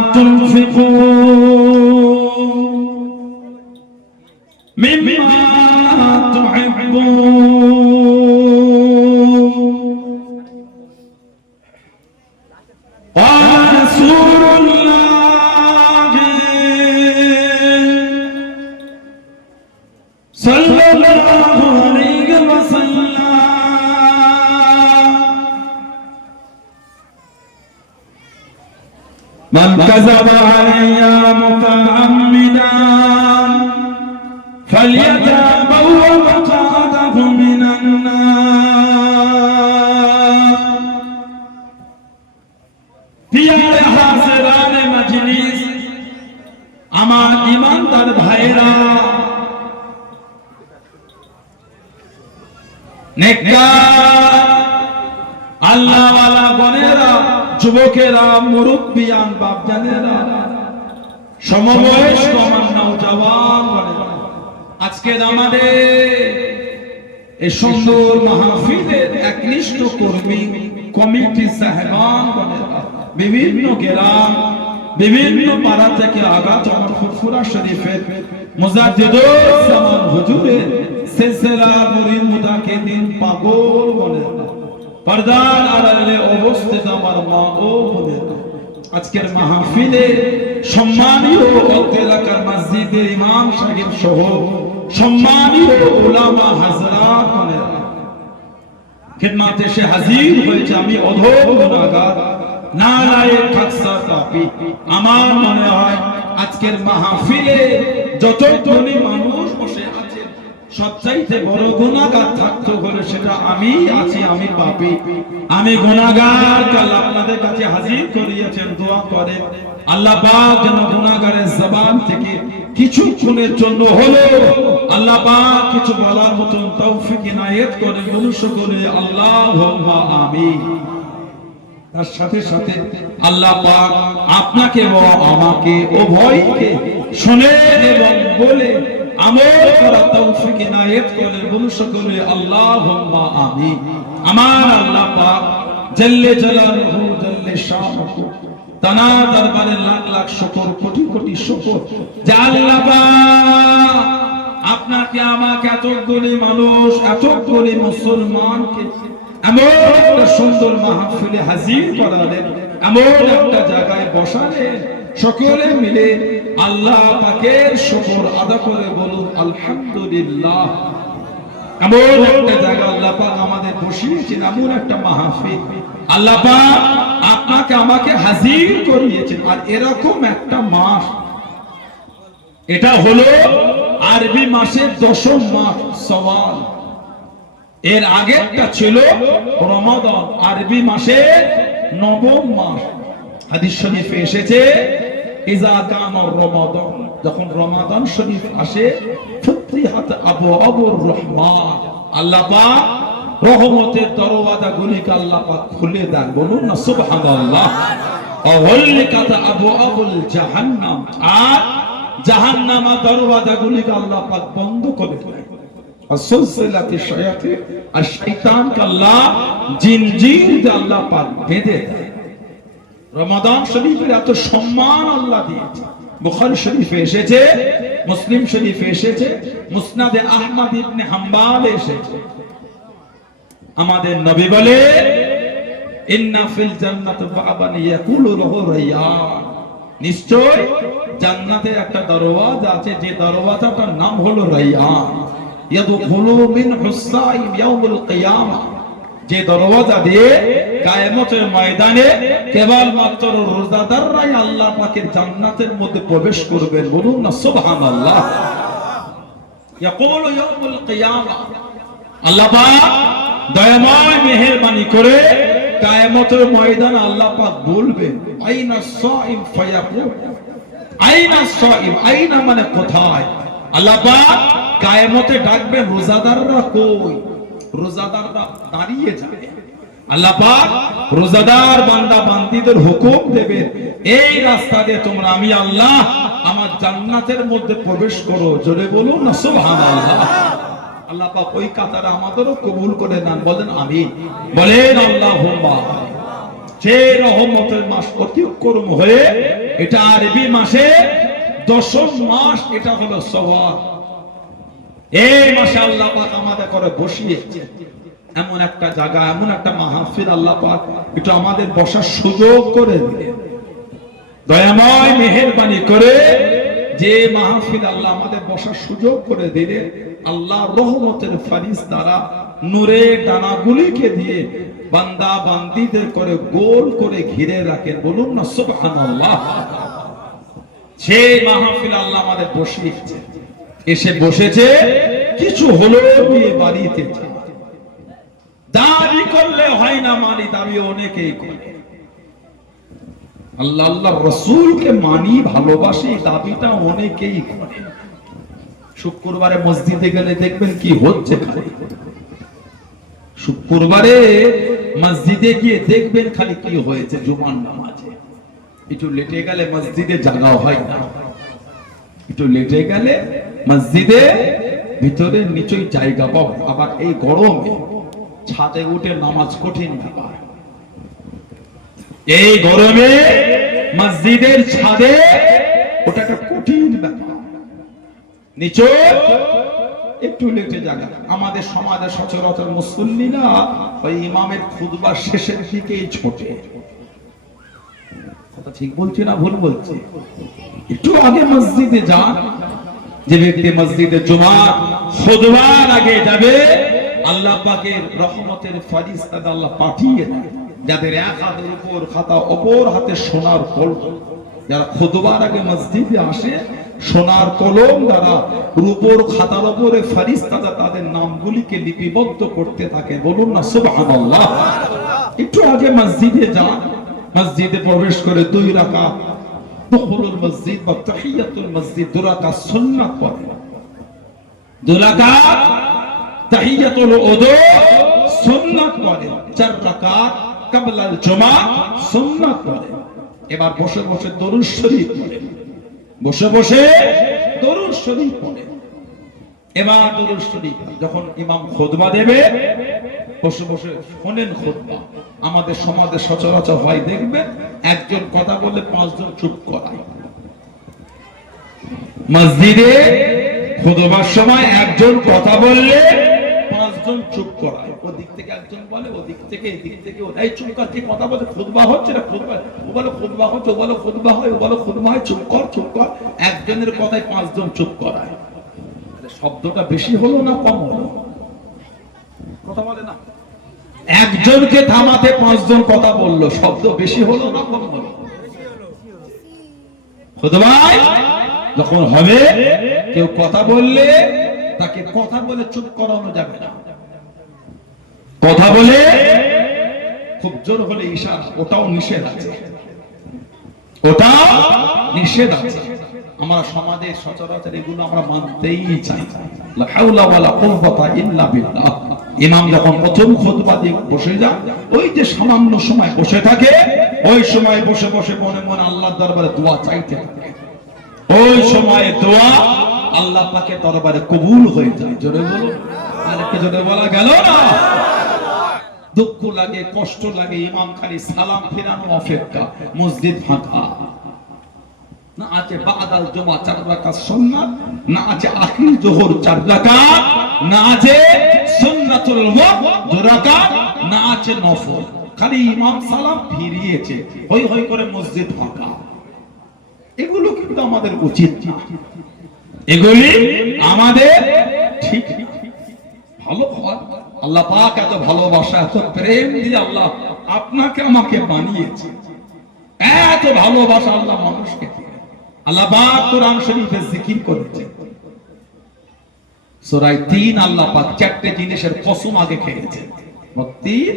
تنفقوا مما تحبون قال رسول الله صلى الله عليه وسلم من كذب علي متعمدا فليتبوأ مقعده من النار প্রিয় হাজিরানে মজলিস, আমার ঈমানদার ভাইরা, নেককার আল্লাহ ওয়ালা বোনেরা, যুবকেরা, মুরব্বিয়ান, বাপজানেরা, সমবয়স্ক আমার নওজওয়ান বোনেরা, আজকের আমাদের এই সুন্দর মাহফিলের একনিষ্ঠ কর্মী কমিটি সাহেবান বোনেরা, বিভিন্ন গ্রাম, বিভিন্ন পাড়া থেকে আগত আমার ফুরফুরা শরীফের মুজাদ্দিদুল জামান হুজুরের সিলসিলা মুরিদ মুতাকিদিন পাগল বোনেরা, পর্দার আড়ালে অবস্থিত আমার মা ও বোনেরা, আজকের মাহফিলে সম্মানীয় এলাকার মসজিদের ইমাম সাহেব সহ সম্মানীয় উলামা হাজরাত বোনেরা, খিদমতে এসে হাজির হয়েছে। আমি অধম গুনাহগার, নালায়েক, খাকসা, পাপী। আমার মনে হয় আজকের মাহফিলে যতগুলি মানুষ বসে আছে সবচাইতে বড় গুনাহগার থাকতে হলে সেটা আমি আছি, আমি পাপী, আমি গুনাহগার। কাল আপনাদের কাছে হাজির করিয়েছেন, দোয়া করেন আল্লাহ পাক যেন গুনাহগারের জবান থেকে কিছুক্ষণের জন্য হলো আল্লাহ পাক কিছু বলার মতন তৌফিক ইনায়েত করেন। বলুন সকলে আল্লাহুম্মা আমিন। তার সাথে সাথে আল্লাহ পাক আপনাকে ও আমাকে উভয়কে শুনে এবং বলে আমল করার তৌফিক ইনায়েত করেন। বলুন সকলে আল্লাহুম্মা আমিন। আমার আল্লাহ পাক জাল্লে জালালুহু জাল্লে শানুহু, তানা দরবারে লাখ লাখ শুকর, কোটি কোটি শুকর যে আল্লাহ পাক আপনাকে আমাকে এতগুলি মানুষ, এতগুলি মুসলমানকে এমন একটা সুন্দর মাহফিলে হাজির করালেন, এমন একটা জায়গায় বসালেন, সকলে মিলে আল্লাহ পাকের শুকর আদা করে বলুন আলহামদুলিল্লাহ। এমন একটা জায়গা আল্লাহ পাক আমাদের বসিয়েছেন, এমন একটা মাহফিল আল্লাহ পাক আপনাকে আমাকে হাজির করিয়েছেন। আর এরকম একটা মাস, এটা হলো আরবি মাসের 10ম মাস শাওয়াল, এর আগেরটা ছিল রমাদান, আরবি মাসের 9ম মাস। হাদিস শরীফে এসেছে ইজা কানা রমাদান, যখন রমাদান শরীফ আসে, ফুতিহাত আবওয়াবুর রহমান, আল্লাহ পাক রহমতের দরওয়াজাগুলিকে আল্লাহ পাক খুলে দেন। বলুন না সুবহানাল্লাহ। ওয়াগলিকাত আবওয়াবুল জাহান্নাম, আর জাহান্নামের দরওয়াজাগুলিকে আল্লাহ পাক বন্ধ করে দেন। আসলসিলাতি শায়াতিন, আর শয়তানকে আল্লাহ জিনজির দিয়ে আল্লাহ পাক বেঁধে দেন। রমাদান শরীফের এত সম্মান আল্লাহ দিয়েছে। বুখারী শরীফে এসেছে, মুসলিম শরীফে এসেছে, মুসনাদে আহমদ ইবনে হাম্বাল এসেছে, আমাদের নবী বলে ইন্না ফিল জান্নাতি বাবান ইয়াকুলু লাহু রায়্যান, নিশ্চয় জান্নাতে একটা দরওয়াজা আছে, যে দরওয়াজাটার নাম হলো রায়্যান। ইয়াদখুলু মিন হুসাইম ইয়াউমুল কিয়ামা, যে দরওয়াজা দিয়ে কিয়ামতের ময়দানে কেবলমাত্র রোজাদাররাই আল্লাহ পাকের জান্নাতের মধ্যে প্রবেশ করবেন। বলুন না সুবহানাল্লাহ। ইয়াকুলু ইয়াউমুল কিয়ামা, আল্লাহ পাক দয়াময় মেহেরবানি করে কিয়ামতের ময়দানে আল্লাহ পাক বলবেন আইনা সাইম ফায়াকুল, আইনা সাইম, আইনা মানে কোথায়। আল্লাহ পাক কিয়ামতে ডাকবেন রোজাদাররা কই, রোজাদাররা দাঁড়িয়ে যাবে। আল্লাহ পাক রোজাদার বান্দা বান্দীদের হুকুম দেবেন, এই রাস্তা দিয়ে তোমরা আমি আল্লাহ আমার জান্নাতের মধ্যে প্রবেশ করো। জোরে বলুন না সুবহানাল্লাহ। আল্লাহ পাক ওই কাতারে আমাদেরও কবুল করে নেন, বলেন আমিন, বলেন আল্লাহুম্মা। সেই রহমতের মাস অতিক্রম হয়ে এটা আরবি মাসে দশম মাস, এটা হলো সওয়াল। এই মাসে আল্লাহ পাক আমাদের করে বসিয়েছে এমন একটা জায়গা, এমন একটা মাহফিল আল্লাহ পাক এটা আমাদের বসার সুযোগ করে দিলেন। দয়াময় মেহেরবানি করে যে মাহফিল আল্লাহ আমাদের বসার সুযোগ করে দিলে, আল্লাহ রহমতের ফারিস্তারা নূরের ডানাগুলিকে দিয়ে বান্দা বান্দীদের করে গোল করে ঘিরে রাখেন। বলুন না সুবহানাল্লাহ। সেই মাহফিল আল্লাহ আমাদের বসিয়েছে, এসে বসেছে কিছু হলো নিয়ে বাড়িতে যায়। দাবি করলে হয় না মানি, দাবি অনেকেই করে। আল্লাহ আল্লাহ রসুলকে মানি ভালোবাসি, দাবিটা অনেকেই করে। শুক্রবারে মসজিদে গেলে দেখবেন কি হচ্ছে, খালি শুক্রবারে মসজিদে গিয়ে দেখবেন খালি কি হয়েছে। জুমার নামাজে একটু লেটে গেলে মসজিদে জায়গা হয় না, একটু লেটে গেলে মসজিদে ভিতরে নিচই জায়গা পাও। আবার এই গরমে ছাদে উঠে নামাজ কঠিন ব্যাপার। এই গরমে মসজিদের ছাদে ওটা একটা কঠিন ব্যাপার, নিচে একটু লেটে জায়গা। আমাদের সমাজে সচরাচর মুসল্লিরা ওই ইমামের খুতবার শেষের দিকেই ছোটে। কথা ঠিক বলছি না ভুল বলছি? একটু আগে মসজিদে যান। যে ব্যক্তি মসজিদে জুমার খুতবার আগে যাবে, আল্লাহ পাকের রহমতের ফেরেশতা আল্লাহ পাঠিয়ে দেন, যাদের এক হাতের উপর খাতা, অপর হাতে সোনার কলম। যারা খুতবার আগে মসজিদে আসে, সোনার কলম দ্বারা রূপোর খাতার উপরে ফেরেশতারা তাদের নামগুলিকে লিপিবদ্ধ করতে থাকে। বলুন না সুবহানাল্লাহ। একটু আগে মসজিদে যান, মসজিদে প্রবেশ করে 2 রাকাত দুখুলুল মসজিদ বা তাহিয়াতুল মসজিদ 2 রাকাত সুন্নাত পড়েন। 2 রাকাত তাহিয়াতুল উযু সুন্নাত পড়েন। 4 রাকাত ক্বাবলাল জুমআ সুন্নাত পড়েন। এবার বসে বসে দরুদ শরীফ পড়েন, বসে বসে দরুদ শরীফ পড়েন। এবার দরুদ শরীফ যখন ইমাম খুতবা দেবে, বসে বসে শোনেন খুতবা। আমাদের সমাজে সচরাচর হয় দেখবেন, একজন কথা বললে 5 জন চুপ করায়। মসজিদে খুতবার সময় একজন কথা বললে 5 জন চুপ করায়। ওদিক থেকে একজন বলে, ওদিক থেকে, এদিক থেকে, এই চুপ কর, কি কথা বলছে? খুতবা হচ্ছে না, খুতবা। ও বলে খুতবা হচ্ছে, ও বলে খুতবা হয়, ও বলে খুতবা হয়, চুপ কর চুপ কর। একজনের কথায় 5 জন চুপ করায়। শব্দটা বেশি হলো না কম হলো? কথা বলে না। একজনকে থামাতে 5 জন কথা বললো, শব্দ বেশি হলো না কম হলো? খুতবায় যখন হবে, কেউ কথা বললে তাকে কথা বলে চুপ করানো যাবে না। কথা বলে খুব জোর হলে ইশারা, ওটাও নিষেধ আছে, ওটাও নিষেধ আছে। আমরা সমাজে সচরাচর এগুলো আমরা মানতেই চাই। লা হাওলা ওয়ালা কুওয়াতা ইল্লা বিল্লাহ। ইমাম যখন প্রথম খুতবা দিয়ে বসে যায়, ওই যে সামান্য সময় বসে থাকে, ওই সময় বসে বসে মনে মনে আল্লাহর দরবারে দোয়া চাইতে থাকে। ওই সময়ে দোয়া আল্লাহ পাকের দরবারে কবুল হয়ে যায়। জোরে বলুন, আরেকটা জোরে বলা গেল না? দুঃখ লাগে, কষ্ট লাগে, ইমাম খালি সালাম ফেরানো অপেক্ষা, মসজিদ ফাঁকা। না আছে বাদাল জুমা 4 রাকাত সুন্নাত, না আছে আখির যোহর 4 রাকাত, না আছে সুন্নাতুল ওয়াক্ত 2 রাকাত, না আছে নফল। খালি ইমাম সালাম ফিরিয়েছে, হই হই করে মসজিদ ফাঁকা। এগুলো কিন্তু আমাদের উচিত না, এগুলি আমাদের ঠিক ভালো হয়। আল্লাহ পাক এত ভালোবাসা, এত প্রেম দিয়ে আল্লাহ আপনাকে আমাকে বানিয়েছে। এত ভালোবাসা আল্লাহ মানুষকে। আল্লাহ পাক কোরআন শরীফে জিকির করেছে, সূরা 3 আল্লাহ পাক 4টে জিনিসের কসম আগে খেয়েছে। ওয়াক্তিন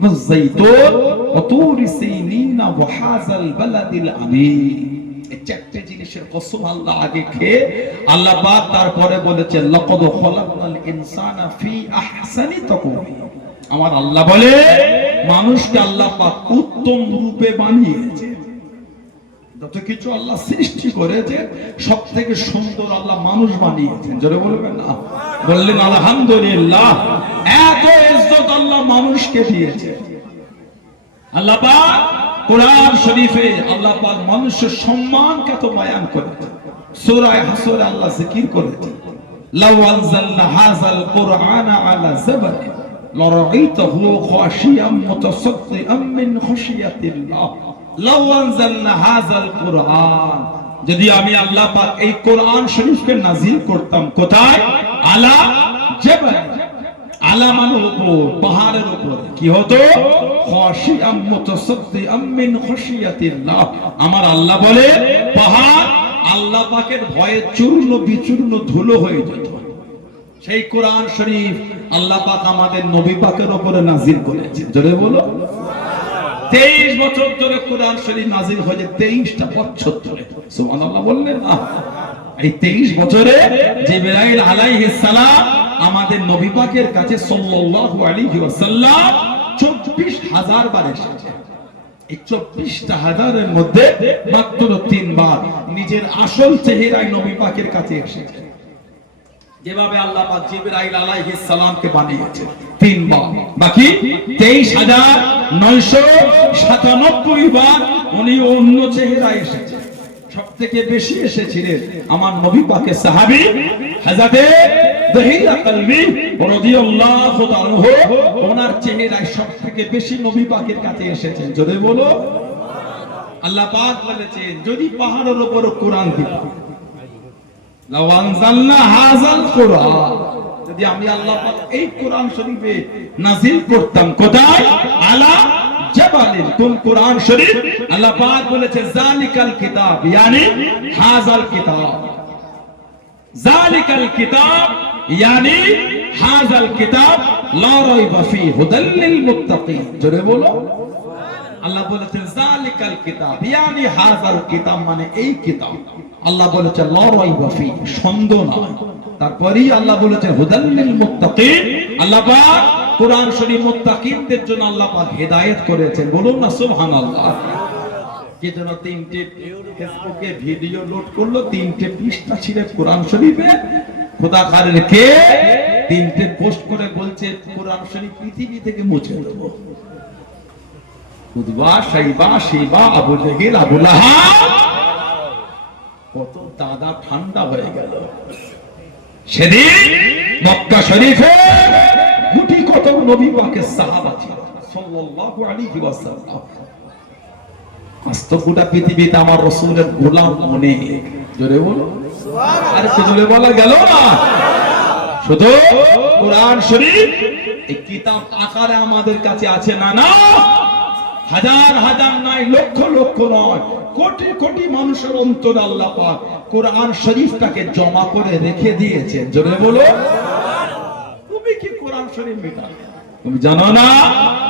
ওয়াযাইতুন ওয়া তুরি সিনিন ওয়া হাযাল বালাদিল আমিন। এই 4টে জিনিসের কসম আল্লাহ আগে খেয়ে আল্লাহ পাক তারপরে বলেছে লাকাদ খালাকনাল ইনসানা ফি আহসানি তাকওয়িম। আমার আল্লাহ বলে মানুষকে আল্লাহ পাক উত্তম রূপে বানিয়েছে। যত কিছু আল্লাহ সৃষ্টি করেছে সবথেকে সুন্দর আল্লাহ মানুষ বানিয়েছেন। জোরে বলবেন না? বললেন আলহামদুলিল্লাহ। এত ইজ্জত আল্লাহ মানুষকে দিয়েছে। আল্লাহ পাক কোরআন শরীফে আল্লাহ পাক মানুষের সম্মানকে তো বয়ান করেছেন। সূরা হাসরে আল্লাহ জিকির করেছেন, লাউ আনজালনা হাযাল কুরআনা আলা জাবালিন লারাআইতাহু খাশিয়াম মুতাসাদ্দিআম মিন খাশিয়াতিল্লাহ। লাউ আনজালনা হাযাল কুরআন, যদি আমি আল্লাহ পাক এই কোরআন শরীফকে নাযিল করতাম কোথায়? আলা জাবাল, আলা মানের উপর, পাহাড়ের উপর, কি হতো? খাশিয়াম মুতাসাদ্দিআম মিন খাশিয়াতিল্লাহ। আমার আল্লাহ বলে পাহাড় আল্লাহ পাকের ভয়ে চূর্ণ বিচূর্ণ ধুলো হয়ে যেত। সেই কোরআন শরীফ আল্লাহ পাক আমাদের নবী পাকের উপরে নাযিল করেছেন। জোরে বলো। 23 বছর ধরে কোরআন শরীফ নাযিল হয়েছে, 23টা বছর ধরে। সুবহানাল্লাহ বললেন না? এই 23 বছরে জিবরাইল আলাইহিস সালাম আমাদের নবী পাকের কাছে সাল্লাল্লাহু আলাইহি ওয়াসাল্লাম 24,000 বার এসেছে। এই 24,000 এর মধ্যে মাত্র 3 বার নিজের আসল চেহারায় নবী পাকের কাছে এসেছে। যেভাবে আল্লাহ পাক জিবরাইল আলাইহিস সালামকে বানিয়েছে 3 বার, বাকি 23,997 বার উনি অন্য চেহারায় এসেছে। সবথেকে বেশি এসেছিলেন আমার নবী পাকের সাহাবী হযরতে দহিয়া কলবি রাদিয়াল্লাহু তাআলা আনহু, ওনার চেহারায় সবথেকে বেশি নবী পাকের কাছে এসেছেন। জোরে বলো। আল্লাহ পাক বলেছেন যদি পাহাড়ের উপর কোরআন দিতাম, লাউ আনজালনা হাযাল কুরআন, যদি আমি আল্লাহ পাক এই কোরআন শরীফে নাযিল করতাম কোথায়? আলা জাবালিন। কোন কোরআন শরীফ? আল্লাহ পাক বলেছে যালিকাল কিতাব, ইয়ানি হাযাল কিতাব। যালিকাল কিতাব ইয়ানি হাযাল কিতাব লা রাইবা ফি হুদাল লিল মুত্তাকিন। জোরে বলো। আল্লাহ বলেছেন যালিকাল কিতাব ইয়ানি হাযাল কিতাব, মানে এই কিতাব। আল্লাহ বলেছেন লা রাইবা ফি, সন্দেহ নাই। তারপরেই আল্লাহ বলেছেন হুদাল লিল মুত্তাকিন। আল্লাহ পাক কোরআন শরীফ মুত্তাকিনদের জন্য আল্লাহ পাক হেদায়েত করেছেন। বলুন না সুবহানাল্লাহ। কে যেন 3টে ফেসবুকে ভিডিও লোড করলো, 3টে পৃষ্ঠা ছিল কোরআন শরীফে। খোদা খারের কে 3টে পোস্ট করে বলছে কোরআন শরীফ পৃথিবী থেকে মুছে দেব। উতবা, শাইবা, শিবা, আবু জাহেল, আবু লাহাব, কত দাদা ঠান্ডা হয়ে গেল। সেদিন মক্কা শরীফে গুটি কত নবী পাকের সাহাবা ছিল সাল্লাল্লাহু আলাইহি ওয়াসাল্লাম। আস্ত গোটা পৃথিবীতে আমার রাসূলের গোলাম অনেক। জোরে বলো সুবহানাল্লাহ। আরে তো জোরে বলা গেল না? শুধু কোরআন শরীফ এই কিতাব আকারে আমাদের কাছে আছে না? না, হাজার হাজার নয়, লক্ষ লক্ষ নয়, কোটি কোটি মানুষের অন্তরে আল্লাহ পাক কোরআন শরীফটাকে জমা করে রেখে দিয়েছেন। জোরে বলো। তুমি কি কোরআন শরীফ মেটাবে? তুমি জানো না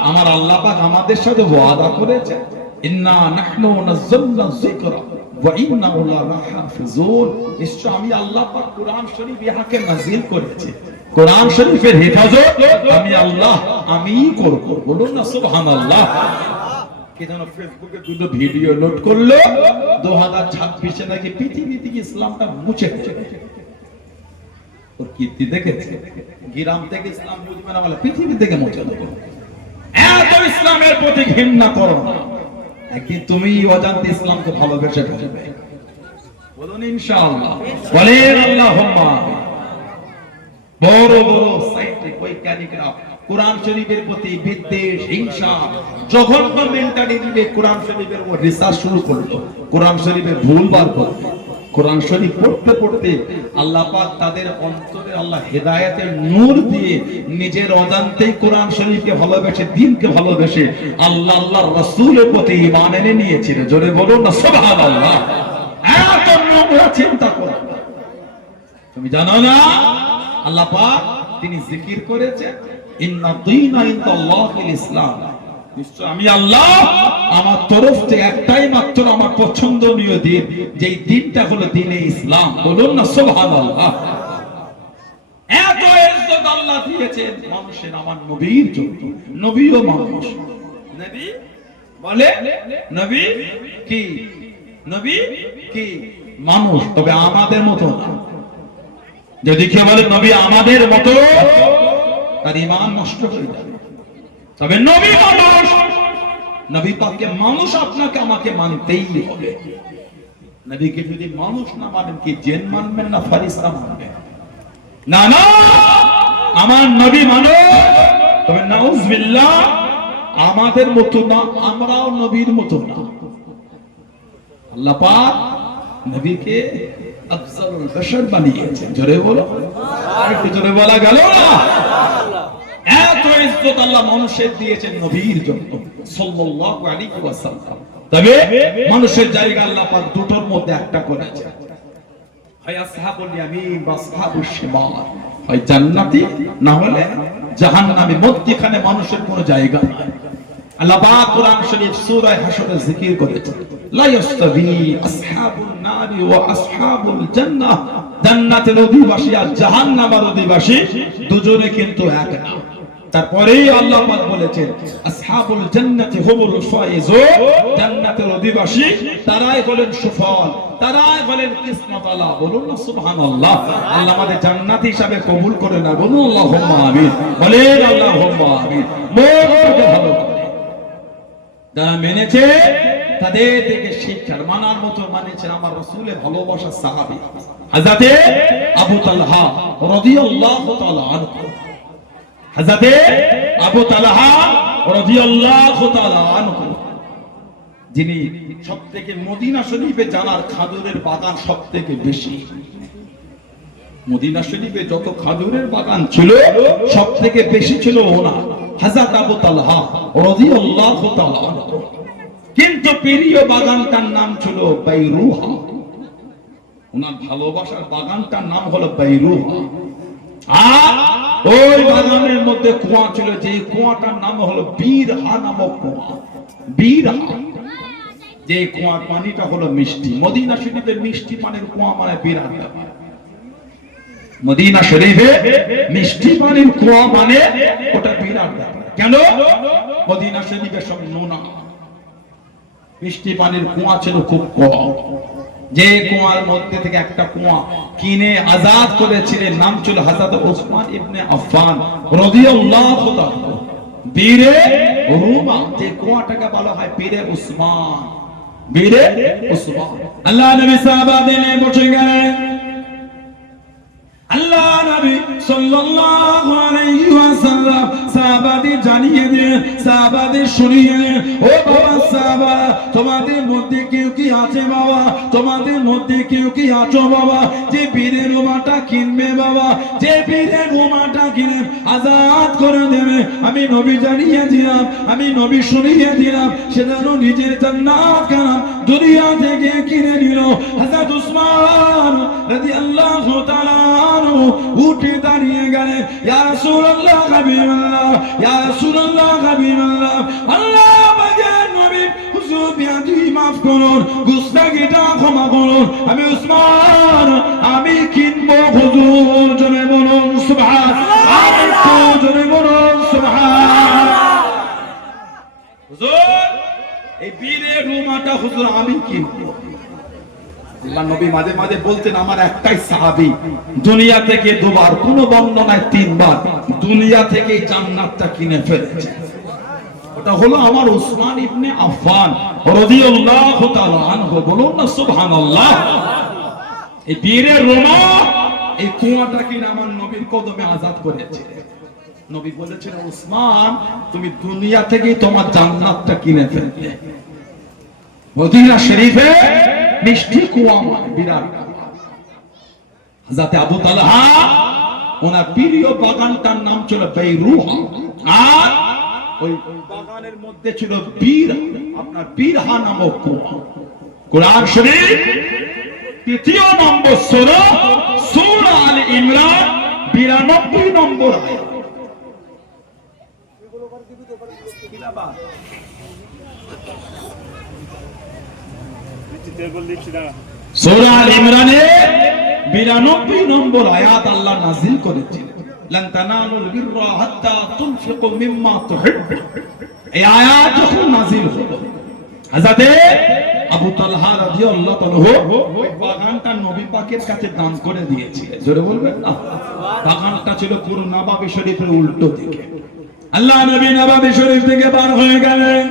আমার আল্লাহ পাক আমাদের সাথে ওয়াদা করেছে, ইন্না নাহনু নাযালনা যিকরা ওয়া ইন্না লাহু হাফিজুন। নিশ্চয় আমি আল্লাহ পাক কোরআন শরীফ ইহাকে নাযিল করেছি, কোরআন শরীফের হেফাজত আমি আল্লাহ আমিই করব। বলুন না সুবহানাল্লাহ। কে যেন ফেসবুকে দুটো ভিডিও লোড করলো 2026 নাকি পৃথিবী থেকে ইসলামটা মুছে গেছে। ওর কীর্তি দেখেছে? গ্রাম থেকে ইসলাম বুঝবে না বলে পৃথিবী থেকে মুছে দেবো। এত ইসলামের প্রতি ঘৃণা করো না, একদিন তুমি অজান্তে ইসলামকে ভালোবেসে ফেলবে। বলুন ইনশাআল্লাহ। বলেন আল্লাহুম্মা। বড় বড় সাইন্টিফিক বৈজ্ঞানিকরা কোরআন শরীফের প্রতি বিদ্বেষ, হিংসা, জঘন্য মেন্টালিটি নিয়ে কোরআন শরীফের উপর রিসার্চ শুরু করলো। কোরআন শরীফের ভুল বার করতে, কোরআন শরীফ পড়তে পড়তে আল্লাহ পাক তাদের অন্তরে আল্লাহ হেদায়েতের নূর দিয়ে নিজের অজান্তেই কোরআন শরীফকে ভালোবেসে, দ্বীনকে ভালোবেসে আল্লাহ আল্লাহর রাসূলের প্রতি ঈমান এনে নিয়েছিলেন। জোরে বলুন না সুবহানাল্লাহ। এত নোংরা চিন্তা করো। তুমি জানো না আল্লাহ পাক তিনি জিকির করেছেন ইন্না দীনা ইনদাল্লাহিল ইসলাম। নিশ্চয় আমি আল্লাহ আমার তরফ থেকে একটাই মাত্র আমার পছন্দনীয় দিন, যেই দিনটা হলো দ্বীনে ইসলাম। বলুন না সুবহানাল্লাহ। এত ইজ্জত আল্লাহ দিয়েছেন মানুষের আমার নবীর জন্য। নবীও মানুষ। নবী বলে নবী কি? নবী কি? মানুষ, তবে আমাদের মতো না। যদি কেউ বলে নবী আমাদের মতো, তার ঈমান নষ্ট হয়ে যাবে। তবে নবী মানুষ, নবী পাককে মানুষ আপনাকে আমাকে মানতেই হবে। নবীকে যদি মানুষ না মানেন কি জিন মানবেন না ফেরেশতা মানবেন? না না, আমার নবী মানো, তবে নাউজুবিল্লাহ আমাদের মতো না, আমরাও নবীর মতো না। আল্লাহ পাক নবীকে আফজালুল বাশার বানিয়েছেন। জোরে বলো, আর একটু জোরে বলা গেল না? এত ইজ্জত আল্লাহ মানুষের দিয়েছেন নবীর জন্য সাল্লাল্লাহু আলাইহি ওয়াসাল্লাম। তবে মানুষের জায়গা আল্লাহ পাক দুটোর মধ্যে একটা করেছেন, হয় আসহাবুল ইয়ামিন বা আসহাবুশ শিমাল, হয় জান্নাতি না হলে জাহান্নামী। মধ্যখানে মানুষের কোনো জায়গা নাই। আল্লাহ পাক কোরআন শরীফ সূরা হাশরে জিকির করেছেন, লা ইয়াস্তাবি আসহাবুন নারি ওয়া আসহাবুল জান্নাহ, জান্নাতের অধিবাসী আর জাহান্নামের অধিবাসী দুজনে কিন্তু এক না। তারপরেই আল্লাহ পাক বলেছেন আসহাবুল জান্নাতি হুমুল ফায়েজুন, জান্নাতের অধিবাসী তারাই হলেন সফল, তারাই হলেন কিসমতওয়ালা। বলুন না সুবহানাল্লাহ। আল্লাহ আমাদের জান্নাতি হিসাবে কবুল করে না, বলুন আল্লাহুম্মা আমিন। বলেন আল্লাহুম্মা আমিন। মনকে ভালো করে যারা মেনেছে তাদের থেকে শিক্ষার মানার মতো মানেছেন আমার রাসূলের ভালোবাসার সাহাবী হযরতে আবু তালহা রাদিয়াল্লাহু তাআলা আনহু। হযরতে আবু তালহা রাদিয়াল্লাহু তাআলা আনহু, যিনি সবথেকে মদিনা শরীফে জানার খাজুরের বাগান সবথেকে বেশি। মদিনা শরীফে যত খাজুরের বাগান ছিল সবথেকে বেশি ছিল ওনার, হযরত আবু তালহা রাদিয়াল্লাহু তাআলা আনহু। কিন্তু প্রিয় বাগানটার নাম ছিল বাইরুহা। ওনার ভালোবাসার বাগানটার নাম হলো বাইরুহা। আর ওই বাগানের মধ্যে কুয়া ছিল, যে কুয়াটার নাম হলো বীরহা নামক কুয়া। বীরহা, যে কুয়ার পানিটা হলো মিষ্টি। মদিনা শরীফের মিষ্টি পানির কুয়া মানে বিরাট ব্যাপার। মদিনা শরীফে মিষ্টি পানির কুয়া মানে ওটা বিরাট ব্যাপার। কেন? মদিনা শরীফে সব নোনা, মিষ্টি পানির কুয়া ছিল খুব কম। যে কুয়ার মধ্যে থেকে একটা কুয়া কিনে আজাদ করেছিলেন, নাম ছিল হযরত ওসমান ইবনে আফফান রাদিয়াল্লাহু তাআলা। বীরে রুমা, যে কুয়াটাকে বলা হয় বীরে ওসমান, বীরে ওসমান। আল্লাহ নবী সাহাবাদের নিয়ে বসে গেলেন। আল্লাহ নবী সাল্লাল্লাহু আলাইহি ওয়াসাল্লাম সাহাবাদের জানিয়ে দিলেন, সাহাবাদের শুনিয়ে দিলেন, ও বাবা সাহাবা, তোমাদের মধ্যে কেউ কি আছে বাবা, তোমাদের মধ্যে কেউ কি আছো বাবা, যে বীরের রুমাটা কিনবে বাবা, যে বীরের রুমাটা কিনে আজাদ করে দেবে। আমি নবী জানিয়ে দিলাম, আমি নবী শুনিয়ে দিলাম, সে যেন নিজের জান্নাত কালাম দুনিয়া থেকে কিনে নিল। হযরত উসমান রাদিয়াল্লাহু তাআলা উঠে দাঁড়িয়ে গেলেন, ইয়া রাসূলুল্লাহ হাবিবাল্লাহ, ইয়া রাসূলুল্লাহ হাবিবাল্লাহ, আল্লাহ পাকের নবী হুজুর বিয়াদি মাফ করুন, গুস্তাখিটা ক্ষমা করুন, আমি উসমান আমি কিনবো হুজুর। জোরে বলুন সুবহানাল্লাহ, আরেকটু জোরে বলুন সুবহানাল্লাহ। হুজুর এই বীরের রুমাটা হুজুর আমি কিনবো। আল্লাহ নবী মাঝে মাঝে বলতেন, আমার একটাই সাহাবী দুনিয়া থেকে দুবার, কোন বর্ণনায় তিনবার দুনিয়া থেকে জান্নাতটা কিনে ফেলেছে। ওটা হলো আমার উসমান ইবনে আফফান রাদিয়াল্লাহু তাআলা আনহু। বলুন না সুবহানাল্লাহ। এই বীরের রুমা, এই কুয়াটা কিনে আমার নবীর কদমে আজাদ করেছে। নবী বলেছেন, উসমান তুমি দুনিয়া থেকে তোমার জান্নাতটা কিনে ফেললে। মদিনা শরীফে মিষ্টি কুয়া মানে বিরাট। হযরত আবু তালহা ওনার প্রিয় বাগানটার নাম ছিল বাইরুহা, আর ওই বাগানের মধ্যে ছিল আপনার বীরহা নামক কুয়া। কোরআন শরীফ ৩য় নম্বর সূরা, সূরা আলে ইমরান ৯২ নম্বর আয়াত। সূরা আল ইমরানে ৯২ নম্বর আয়াত আল্লাহ নাযিল করেছিলেন, লান তানালুল বিররা হাত্তা তুনফিকু মিম্মা তুহিব্বুন। এই আয়াত যখন নাযিল হলো, হযরত আবু তালহা রাদিয়াল্লাহু তাআলা ওই বাগানটা নবী পাকের কাছে দান করে দিয়েছিলেন। জোরে বলবেন না? বাগানটা ছিল পুরো নববী শরীফের উল্টো দিকে। আল্লাহ নবী নববী শরীফ থেকে বার হয়ে গেলেন,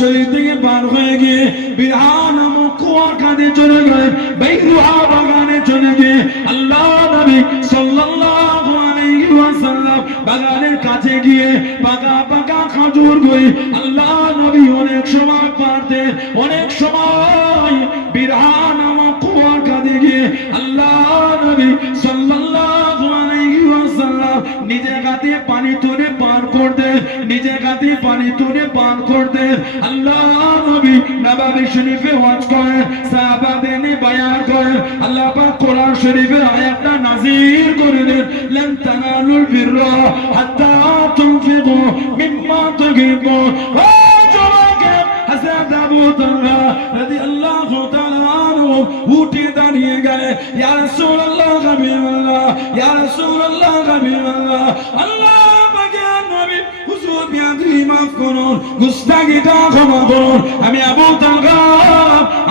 শরীফ থেকে পার হয়ে গিয়ে বিরহা নামক কুয়ার কাছে চলে গেলেন, বাইতুহা বাগানে চলে গিয়ে আল্লাহ নবী সাল্লাল্লাহু আলাইহি ওয়াসাল্লাম বাগানের কাছে গিয়ে পাকা পাকা খেজুর গুলি আল্লাহ নবী অনেক সময় পারতেন, অনেক সময় বিরহা নামক কুয়ার কাছে গিয়ে আল্লাহ নবী সাল্লাল্লাহু আলাইহি ওয়াসাল্লাম নিজে হাতে পানি তুলে পান করতেন, নিজে হাতে পানি তুলে পান করতেন। আল্লাহ নবী নববী শরীফে ওয়াজ করেন, সাহাবাদের নিয়ে বয়ান করেন, আল্লাহ পাক কোরআন শরীফের আয়াতটা নাযিল করে দেন, লান তানালুল বিররা হাত্তা তুনফিকু মিম্মা তুহিব্বুন। ও যুবক হযরত আবু তালহা রাদিয়াল্লাহু তাআলা আনহু উঠে দাঁড়িয়ে গেলেন, ইয়া রাসূলুল্লাহ হাবিবাল্লাহ, ইয়া রাসূলুল্লাহ হাবিবাল্লাহ, আল্লাহ পাকের নবী হুজুর বিয়াদবি মাফ করুন, গুস্তাখিটা ক্ষমা করুন, আমি আবু তালহা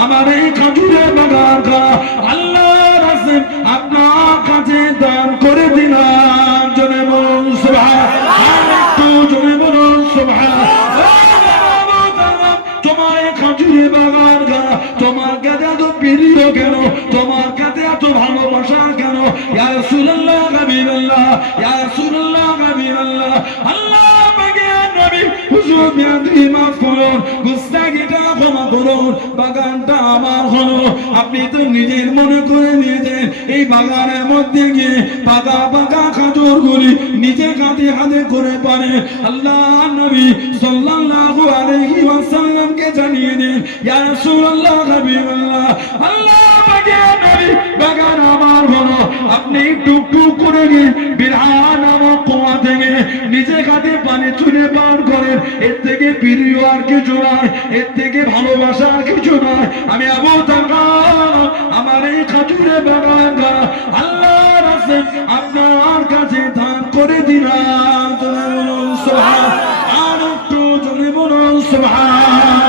আমার এই খেজুরের বাগানটা আল্লাহর রাসূল আপনার কাছে দান করে দিলাম। জোরে বলুন সুবহানাল্লাহ, একটু জোরে বলুন সুবহানাল্লাহ। তোমার এই খেজুরের বাগানটা তোমার কাছে এত প্রিয় কেন, তোমার কাছে এত ভালোবাসা কেন? ইয়া রাসূলুল্লাহ হাবিবাল্লাহ, ইয়া রাসূলুল্লাহ হাবিবাল্লাহ, আল্লাহ পাকের নবী হুজুর বিয়াদবি মাফ করুন, গুস্তাখিটা ক্ষমা করুন, বাগানটা আমার হলো। আপনি তো নিজের মনে করে নিয়েছেন এই বাগানের মধ্যে গিয়ে পাকা পাকা খেজুরগুলি নিজে হাতে হাতে করে পারে। আল্লাহ নবী সাল্লাল্লাহু আলাইহি ওয়াসাল্লামকে জানিয়ে দেন, ইয়া রাসূলুল্লাহ হাবিবাল্লাহ, আল্লাহ পাকের নবী বাগান আমার হলো। আপনি টুকটুক করে গিয়ে বিরহা নামক কুয়া থেকে নিজে হাতে পানি তুলে পান করেন, এর থেকে প্রিয় আর কিছু নয়, এর থেকে ভালোবাসা আর কিছু নয়। আমি আবু তালহা আমার এই খেজুরের বাগানটা আল্লাহর রাসূল আপনার কাছে দান করে দিলাম। জোরে বলুন সুবহানাল্লাহ, আর একটু জোরে বলুন সুবহানাল্লাহ।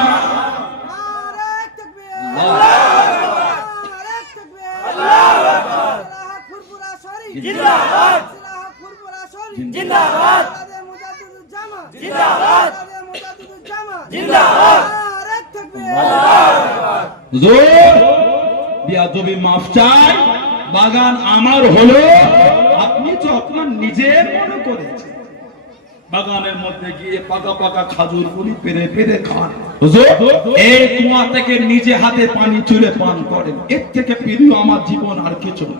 জিন্দাবাদ জিন্দাবাদ জিন্দাবাদ জিন্দাবাদ হুজুর বিয়াদবি মাফ চাই, বাগান আমার হলো, আপনি তো আপনার নিজের মনে করেছেন। বাগানের মধ্যে গিয়ে পাকা পাকা খাজুরগুলি পেরে পেরে খান। হুজুর এই কুয়া থেকে নিজে হাতে পানি তুলে পান করেন, এর থেকে প্রিয় আমার জীবন আর কিছু না।